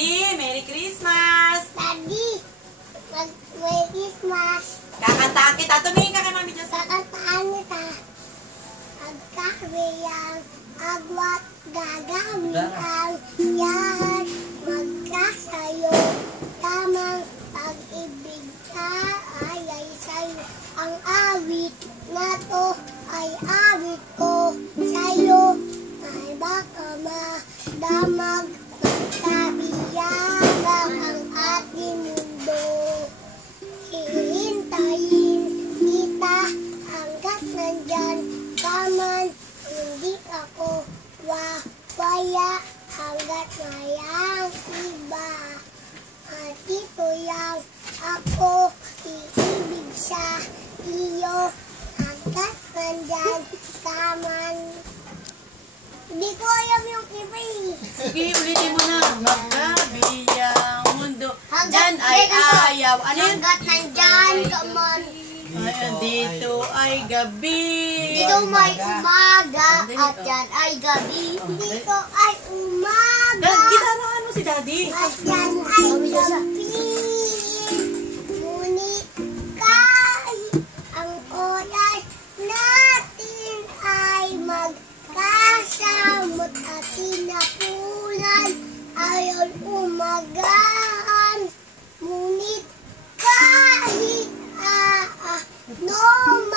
Daddy, Merry Christmas! Daddy, Merry Christmas. Kakantaan kita. Tumingin ka kay Mami Diyos. Kakantaan kita. Agkawiyang agwat gagamit ang yan. Magkasayo tamang pag-ibig ka ay sa'yo. Ang awit na to ay awit ko sa'yo. Ay baka madamag magkabiyagan ang ating mundo. Hihintayin kita hanggat nandyan ka man. Hindi ako wawaya hanggat mayang iba. At ito yang ako iibig sa iyo hanggat nandyan ka man. Hindi ko alam yung iba eh. Sige, ulitin mo na. Magkabiyang mundo. Hanggat Diyan ay ayaw. Ano yun? hanggat nandyan ka man. Ayun, dito ay gabi. Dito may umaga at yan ay gabi. Dito ay umaga Gitarahan mo si Daddy. at yan ay gabi. Ngunit kahit ang oras natin ay magkasamot at sinapunan ayon umagahan. Ngunit kahit no